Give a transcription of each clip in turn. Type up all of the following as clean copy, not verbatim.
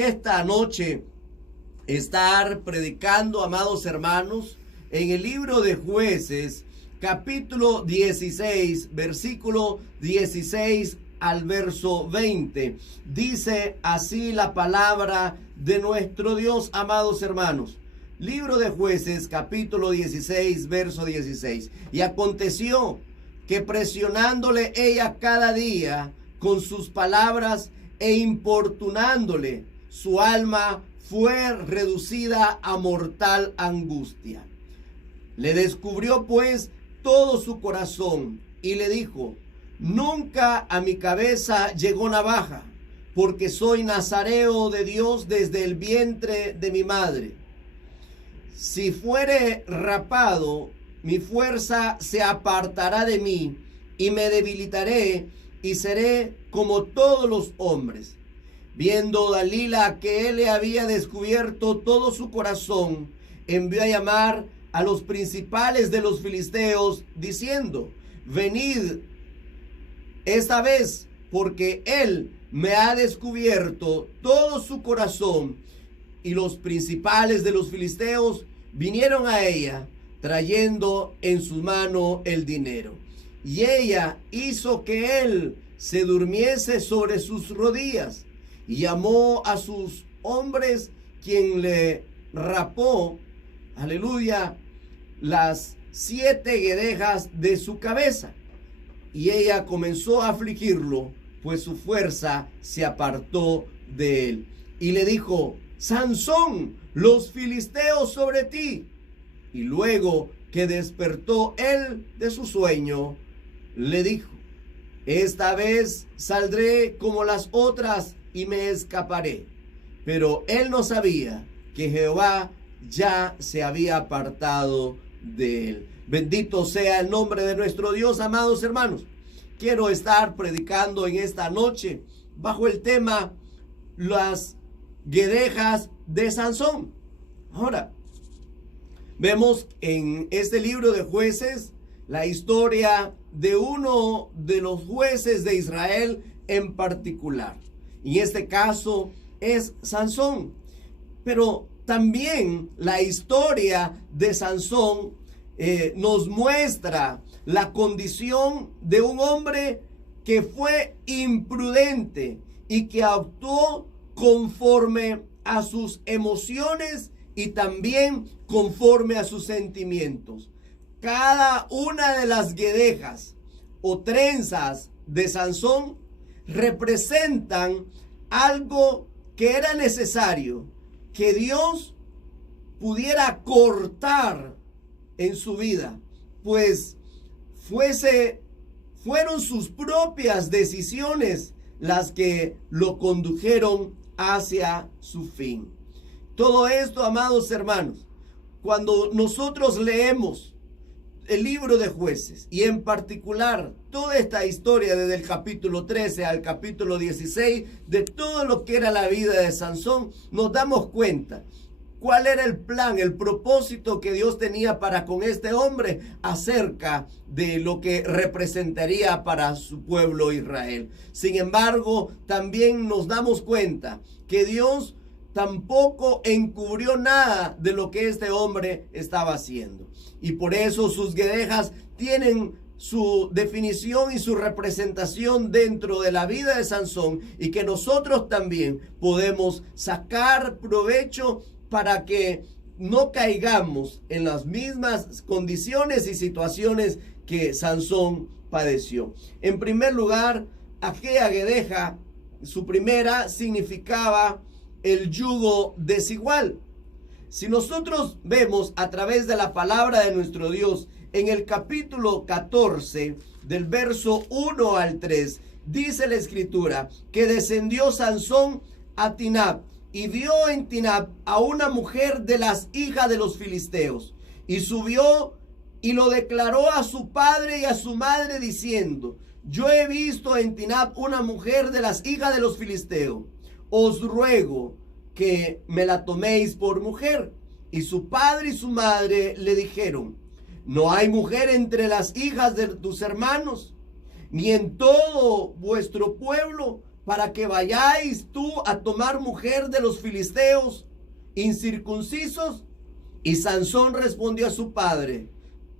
Esta noche estar predicando, amados hermanos, en el libro de Jueces, capítulo 16, versículo 16 al verso 20. Dice así la palabra de nuestro Dios, amados hermanos. Libro de Jueces, capítulo 16, verso 16. Y aconteció que presionándole ella cada día con sus palabras e importunándole, su alma fue reducida a mortal angustia. Le descubrió pues todo su corazón y le dijo: nunca a mi cabeza llegó navaja, porque soy nazareo de Dios desde el vientre de mi madre. Si fuere rapado, mi fuerza se apartará de mí y me debilitaré y seré como todos los hombres. Viendo Dalila que él le había descubierto todo su corazón, envió a llamar a los principales de los filisteos, diciendo: venid esta vez, porque él me ha descubierto todo su corazón. Y los principales de los filisteos vinieron a ella, trayendo en su mano el dinero. Y ella hizo que él se durmiese sobre sus rodillas, y llamó a sus hombres, quien le rapó, aleluya, las 7 guedejas de su cabeza. Y ella comenzó a afligirlo, pues su fuerza se apartó de él. Y le dijo: Sansón, los filisteos sobre ti. Y luego que despertó él de su sueño, le dijo: esta vez saldré como las otras y me escaparé. Pero él no sabía que Jehová ya se había apartado de él. Bendito sea el nombre de nuestro Dios, amados hermanos. Quiero estar predicando en esta noche bajo el tema las guedejas de Sansón. Ahora, vemos en este libro de Jueces la historia de uno de los jueces de Israel en particular. Y en este caso es Sansón. Pero también la historia de Sansón nos muestra la condición de un hombre que fue imprudente y que actuó conforme a sus emociones y también conforme a sus sentimientos. Cada una de las guedejas o trenzas de Sansón representan algo que era necesario que Dios pudiera cortar en su vida, pues fueron sus propias decisiones las que lo condujeron hacia su fin. Todo esto, amados hermanos, cuando nosotros leemos el libro de Jueces y en particular toda esta historia desde el capítulo 13 al capítulo 16 de todo lo que era la vida de Sansón, nos damos cuenta cuál era el plan, el propósito que Dios tenía para con este hombre acerca de lo que representaría para su pueblo Israel. Sin embargo, también nos damos cuenta que Dios tampoco encubrió nada de lo que este hombre estaba haciendo. Y por eso sus guedejas tienen su definición y su representación dentro de la vida de Sansón, y que nosotros también podemos sacar provecho para que no caigamos en las mismas condiciones y situaciones que Sansón padeció. En primer lugar, aquella guedeja, su primera, significaba el yugo desigual. Si nosotros vemos a través de la palabra de nuestro Dios, en el capítulo 14, del verso 1 al 3, dice la escritura que descendió Sansón a Tinab y vio en Tinab a una mujer de las hijas de los filisteos, y subió y lo declaró a su padre y a su madre diciendo: yo he visto en Tinab una mujer de las hijas de los filisteos, os ruego que me la toméis por mujer. Y su padre y su madre le dijeron: no hay mujer entre las hijas de tus hermanos, ni en todo vuestro pueblo, para que vayáis tú a tomar mujer de los filisteos incircuncisos? Y Sansón respondió a su padre: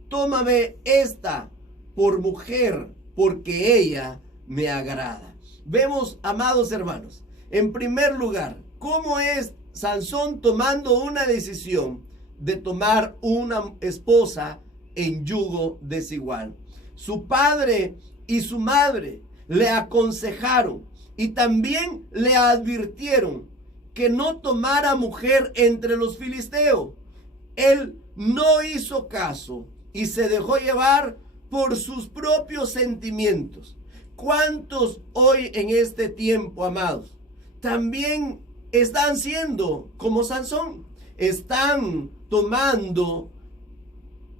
tómame esta por mujer, porque ella me agrada. Vemos, amados hermanos, en primer lugar, cómo es Sansón tomando una decisión de tomar una esposa en yugo desigual. Su padre y su madre le aconsejaron y también le advirtieron que no tomara mujer entre los filisteos. Él no hizo caso y se dejó llevar por sus propios sentimientos. ¿Cuántos hoy en este tiempo, amados, también están siendo como Sansón? Están tomando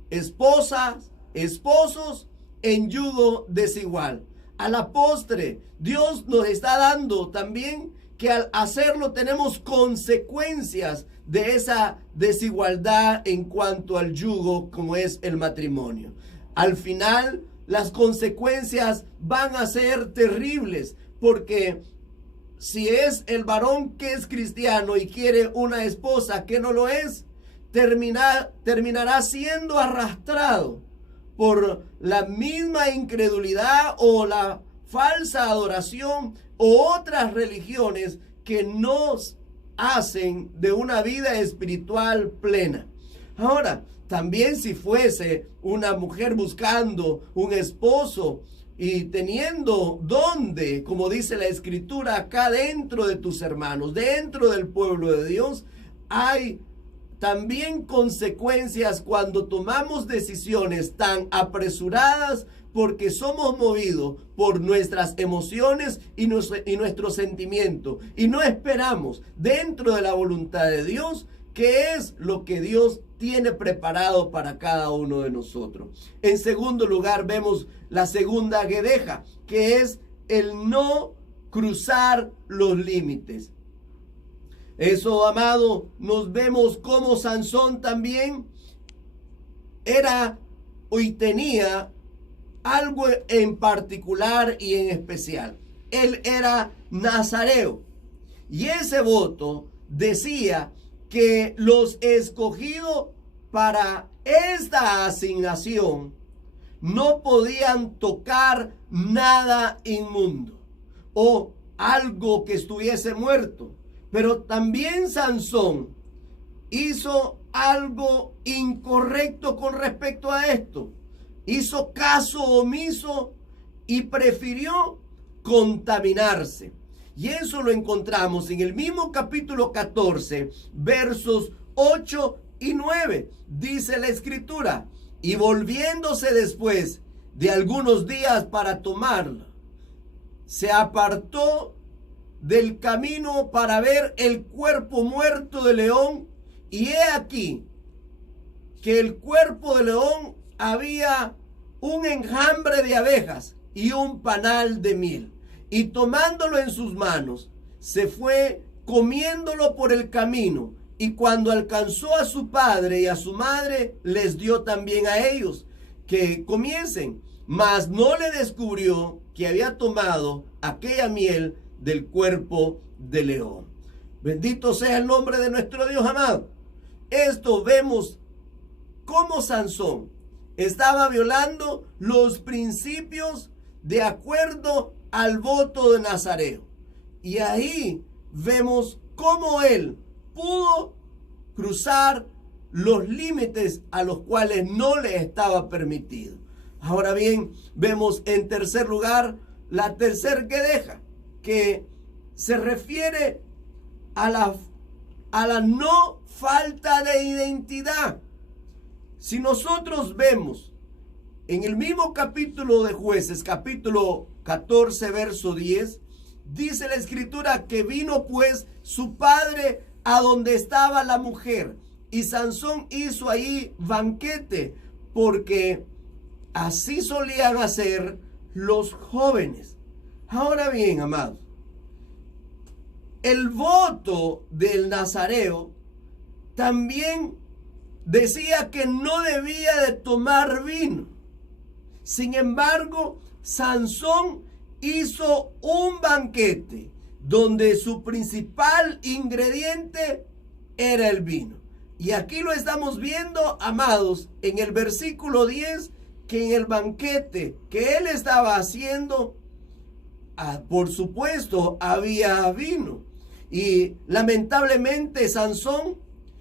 esposas, esposos en yugo desigual. A la postre, Dios nos está dando también que al hacerlo tenemos consecuencias de esa desigualdad en cuanto al yugo como es el matrimonio. Al final, las consecuencias van a ser terribles, porque si es el varón que es cristiano y quiere una esposa que no lo es, terminará siendo arrastrado por la misma incredulidad o la falsa adoración o otras religiones que nos hacen de una vida espiritual plena. Ahora, también si fuese una mujer buscando un esposo y teniendo donde, como dice la escritura, acá dentro de tus hermanos, dentro del pueblo de Dios, hay también consecuencias cuando tomamos decisiones tan apresuradas, porque somos movidos por nuestras emociones y nuestro sentimiento, y no esperamos dentro de la voluntad de Dios qué es lo que Dios tiene preparado para cada uno de nosotros. En segundo lugar, vemos la segunda guedeja, que es el no cruzar los límites. Eso, amado, nos vemos como Sansón también era y tenía algo en particular y en especial. Él era nazareo, y ese voto decía que los escogidos para esta asignación no podían tocar nada inmundo o algo que estuviese muerto. Pero también Sansón hizo algo incorrecto con respecto a esto. Hizo caso omiso y prefirió contaminarse. Y eso lo encontramos en el mismo capítulo 14, versos 8 y 9. Dice la escritura: y volviéndose después de algunos días para tomarla, se apartó del camino para ver el cuerpo muerto de león, y he aquí que el cuerpo de león había un enjambre de abejas y un panal de miel, y tomándolo en sus manos se fue comiéndolo por el camino, y cuando alcanzó a su padre y a su madre les dio también a ellos que comiesen, mas no le descubrió que había tomado aquella miel del cuerpo de león. Bendito sea el nombre de nuestro Dios amado. Esto vemos cómo Sansón estaba violando los principios de acuerdo al voto de Nazareo. Y ahí vemos cómo él pudo cruzar los límites a los cuales no le estaba permitido. Ahora bien, vemos en tercer lugar la tercer guedeja, que se refiere a la no falta de identidad. Si nosotros vemos en el mismo capítulo de Jueces, capítulo 14, verso 10, dice la escritura que vino pues su padre a donde estaba la mujer, y Sansón hizo ahí banquete, porque así solían hacer los jóvenes. Ahora bien, amados, el voto del nazareo también decía que no debía de tomar vino. Sin embargo, Sansón hizo un banquete donde su principal ingrediente era el vino. Y aquí lo estamos viendo, amados, en el versículo 10, que en el banquete que él estaba haciendo, por supuesto, había vino. Y lamentablemente Sansón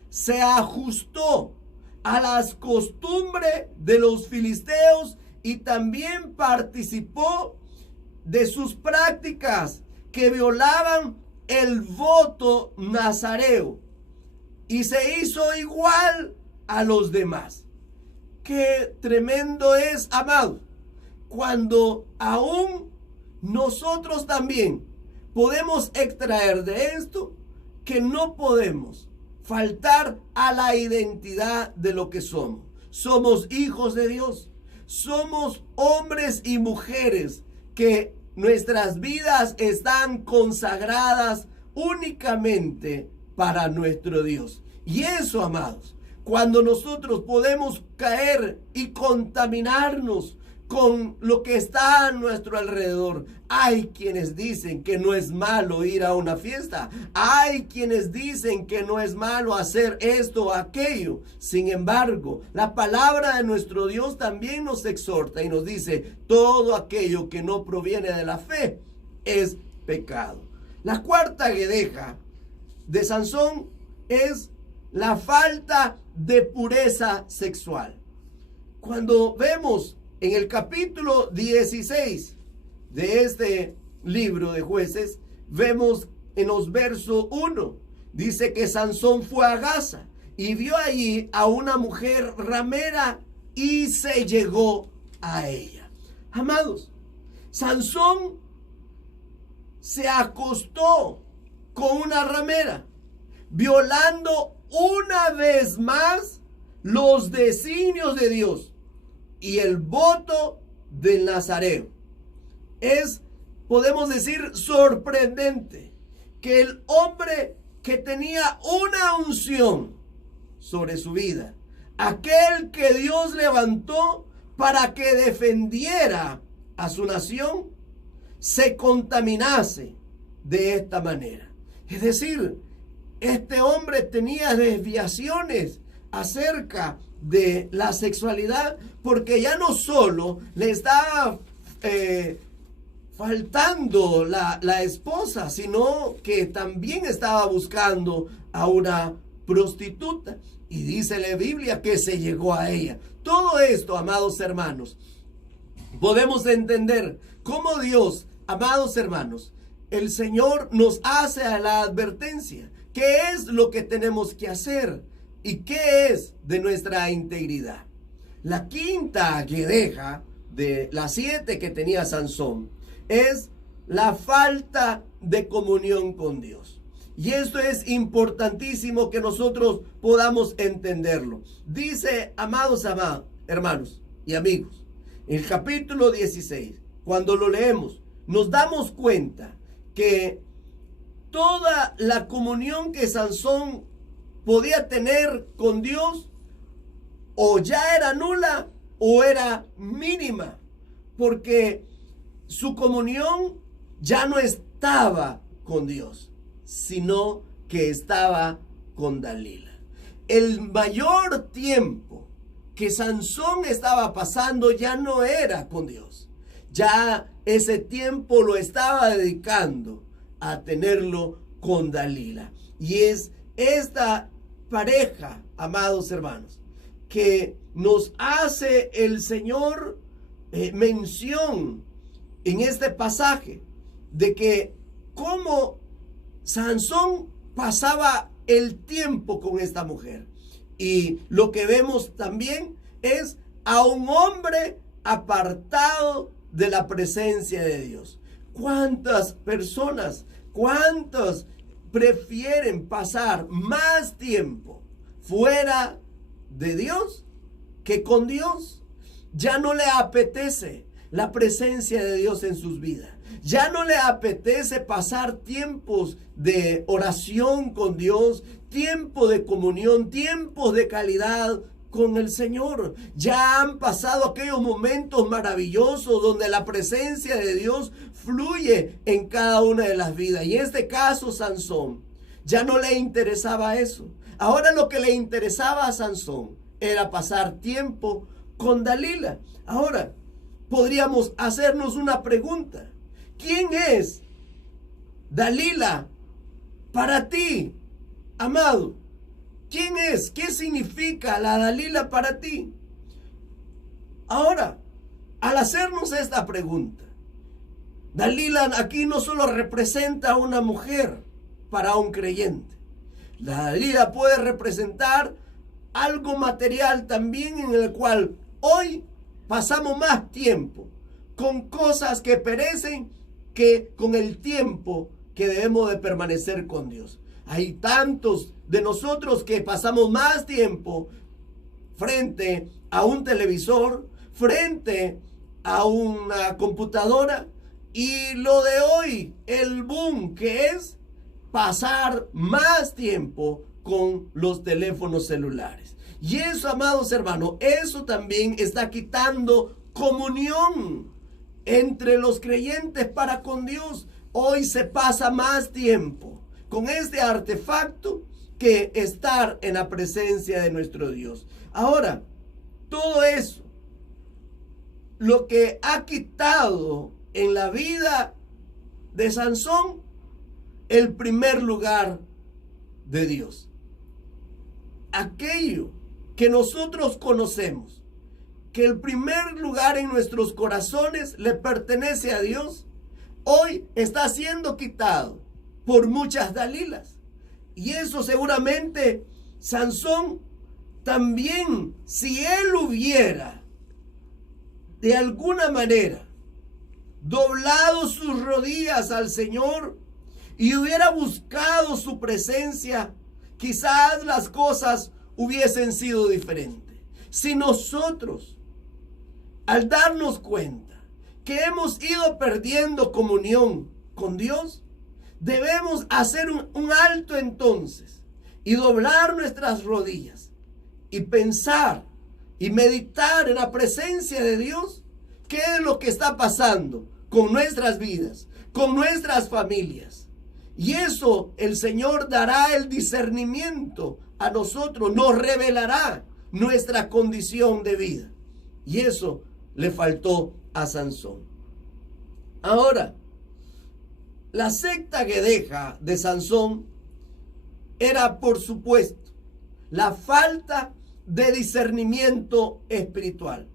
se ajustó a las costumbres de los filisteos y también participó de sus prácticas que violaban el voto nazareo y se hizo igual a los demás. Qué tremendo es, amado, cuando aún nosotros también podemos extraer de esto que no podemos faltar a la identidad de lo que somos. Somos hijos de Dios. Somos hombres y mujeres que nuestras vidas están consagradas únicamente para nuestro Dios. Y eso, amados, cuando nosotros podemos caer y contaminarnos con lo que está a nuestro alrededor. Hay quienes dicen que no es malo ir a una fiesta. Hay quienes dicen que no es malo hacer esto o aquello. Sin embargo, la palabra de nuestro Dios también nos exhorta y nos dice, todo aquello que no proviene de la fe es pecado. La cuarta guedeja de Sansón es la falta de pureza sexual. Cuando vemos en el capítulo 16 de este libro de Jueces, vemos en los versos 1, dice que Sansón fue a Gaza y vio allí a una mujer ramera y se llegó a ella. Amados, Sansón se acostó con una ramera, violando una vez más los designios de Dios y el voto del nazareo. Es, podemos decir, sorprendente que el hombre que tenía una unción sobre su vida, aquel que Dios levantó para que defendiera a su nación, se contaminase de esta manera. Es decir, este hombre tenía desviaciones acerca de la sexualidad, porque ya no solo le estaba faltando la esposa, sino que también estaba buscando a una prostituta. Y dice la Biblia que se llegó a ella. Todo esto, amados hermanos, podemos entender cómo Dios, amados hermanos, el Señor nos hace a la advertencia. ¿Qué es lo que tenemos que hacer? ¿Y qué es de nuestra integridad? La quinta guedeja de las 7 que tenía Sansón es la falta de comunión con Dios. Y esto es importantísimo que nosotros podamos entenderlo. Dice, amados hermanos y amigos, el capítulo 16, cuando lo leemos, nos damos cuenta que toda la comunión que Sansón podía tener con Dios o ya era nula o era mínima, porque su comunión ya no estaba con Dios, sino que estaba con Dalila. El mayor tiempo que Sansón estaba pasando ya no era con Dios, ya ese tiempo lo estaba dedicando a tenerlo con Dalila. Y es esta pareja, amados hermanos, que nos hace el Señor mención en este pasaje de que cómo Sansón pasaba el tiempo con esta mujer. Y lo que vemos también es a un hombre apartado de la presencia de Dios. ¿Cuántas personas, cuántos prefieren pasar más tiempo fuera de Dios que con Dios? Ya no le apetece la presencia de Dios en sus vidas. Ya no le apetece pasar tiempos de oración con Dios, tiempo de comunión, tiempos de calidad con el Señor. Ya han pasado aquellos momentos maravillosos donde la presencia de Dios fluye en cada una de las vidas. Y en este caso, Sansón ya no le interesaba eso. Ahora lo que le interesaba a Sansón era pasar tiempo con Dalila. Ahora, podríamos hacernos una pregunta. ¿Quién es Dalila para ti, amado? ¿Quién es? ¿Qué significa la Dalila para ti? Ahora, al hacernos esta pregunta, Dalila aquí no solo representa a una mujer para un creyente. La Dalila puede representar algo material también, en el cual hoy pasamos más tiempo con cosas que perecen que con el tiempo que debemos de permanecer con Dios. Hay tantos de nosotros que pasamos más tiempo frente a un televisor, frente a una computadora, y lo de hoy, el boom que es pasar más tiempo con los teléfonos celulares. Y eso, amados hermanos, eso también está quitando comunión entre los creyentes para con Dios. Hoy se pasa más tiempo con este artefacto que estar en la presencia de nuestro Dios. Ahora, todo eso, lo que ha quitado en la vida de Sansón, el primer lugar de Dios. Aquello que nosotros conocemos, que el primer lugar en nuestros corazones le pertenece a Dios, hoy está siendo quitado por muchas Dalilas. Y eso seguramente Sansón también, si él hubiera de alguna manera doblado sus rodillas al Señor y hubiera buscado su presencia, quizás las cosas hubiesen sido diferentes. Si nosotros, al darnos cuenta que hemos ido perdiendo comunión con Dios, debemos hacer un alto entonces y doblar nuestras rodillas y pensar y meditar en la presencia de Dios. ¿Qué es lo que está pasando con nuestras vidas, con nuestras familias? Y eso el Señor dará el discernimiento a nosotros, nos revelará nuestra condición de vida. Y eso le faltó a Sansón. Ahora, la secta guedeja de Sansón era, por supuesto, la falta de discernimiento espiritual.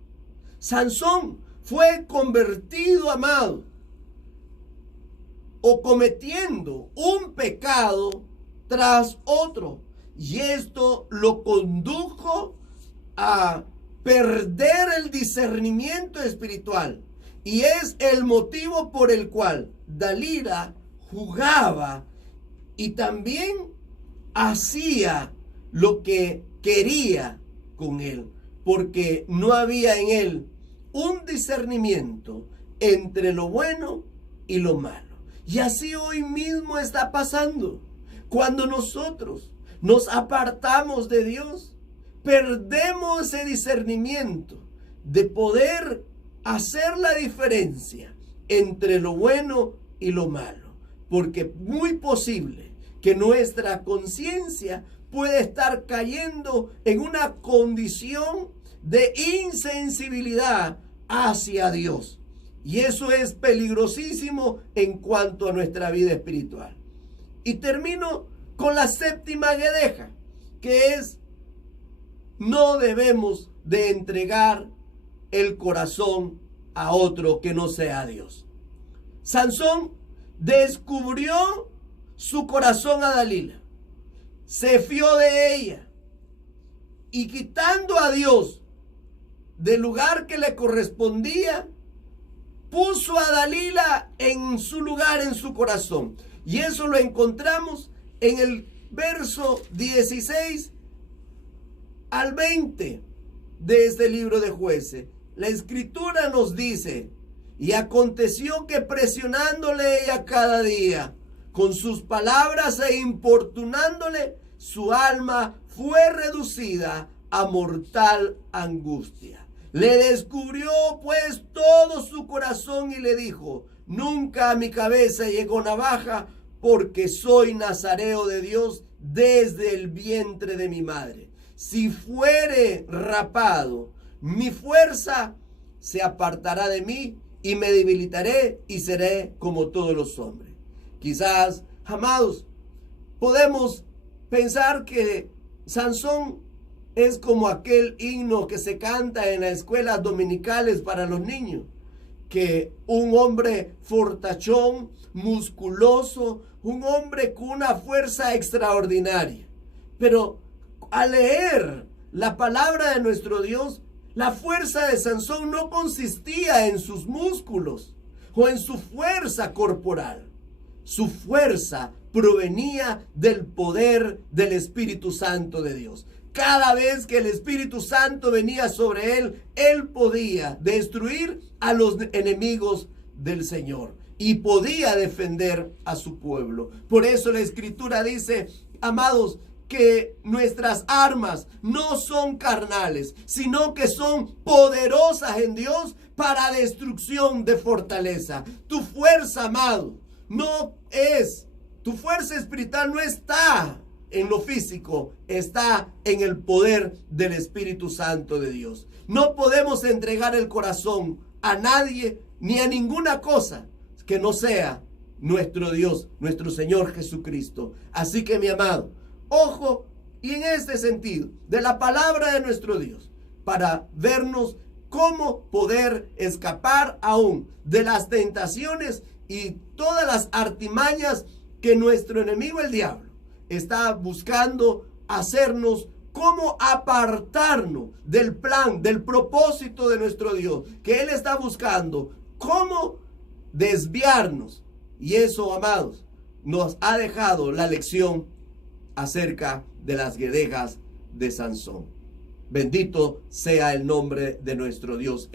Sansón fue convertido, amado, o cometiendo un pecado tras otro. Y esto lo condujo a perder el discernimiento espiritual. Y es el motivo por el cual Dalila jugaba y también hacía lo que quería con él, porque no había en él un discernimiento entre lo bueno y lo malo. Y así hoy mismo está pasando. Cuando nosotros nos apartamos de Dios, perdemos ese discernimiento de poder hacer la diferencia entre lo bueno y lo malo, porque muy posible que nuestra conciencia puede estar cayendo en una condición de insensibilidad hacia Dios. Y eso es peligrosísimo en cuanto a nuestra vida espiritual. Y termino con la séptima guedeja, que es: no debemos de entregar el corazón a otro que no sea Dios. Sansón descubrió su corazón a Dalila, se fió de ella y, quitando a Dios del lugar que le correspondía, puso a Dalila en su lugar, en su corazón. Y eso lo encontramos en el verso 16 al 20 de este libro de Jueces. La escritura nos dice: y aconteció que presionándole ella cada día con sus palabras e importunándole, su alma fue reducida a mortal angustia. Le descubrió pues todo su corazón y le dijo: nunca a mi cabeza llegó navaja, porque soy nazareo de Dios desde el vientre de mi madre. Si fuere rapado, mi fuerza se apartará de mí y me debilitaré y seré como todos los hombres. Quizás, amados, podemos pensar que Sansón es como aquel himno que se canta en las escuelas dominicales para los niños, que un hombre fortachón, musculoso, un hombre con una fuerza extraordinaria. Pero al leer la palabra de nuestro Dios, la fuerza de Sansón no consistía en sus músculos o en su fuerza corporal. Su fuerza provenía del poder del Espíritu Santo de Dios. Cada vez que el Espíritu Santo venía sobre él, él podía destruir a los enemigos del Señor y podía defender a su pueblo. Por eso la Escritura dice, amados, que nuestras armas no son carnales, sino que son poderosas en Dios para destrucción de fortaleza. Tu fuerza, amado, tu fuerza espiritual no está en lo físico, está en el poder del Espíritu Santo de Dios. No podemos entregar el corazón a nadie ni a ninguna cosa que no sea nuestro Dios, nuestro Señor Jesucristo. Así que, mi amado, ojo, y en este sentido, de la palabra de nuestro Dios, para vernos cómo poder escapar aún de las tentaciones y todas las artimañas que nuestro enemigo, el diablo, está buscando hacernos, cómo apartarnos del plan, del propósito de nuestro Dios, que Él está buscando, cómo desviarnos. Y eso, amados, nos ha dejado la lección acerca de las guedejas de Sansón. Bendito sea el nombre de nuestro Dios.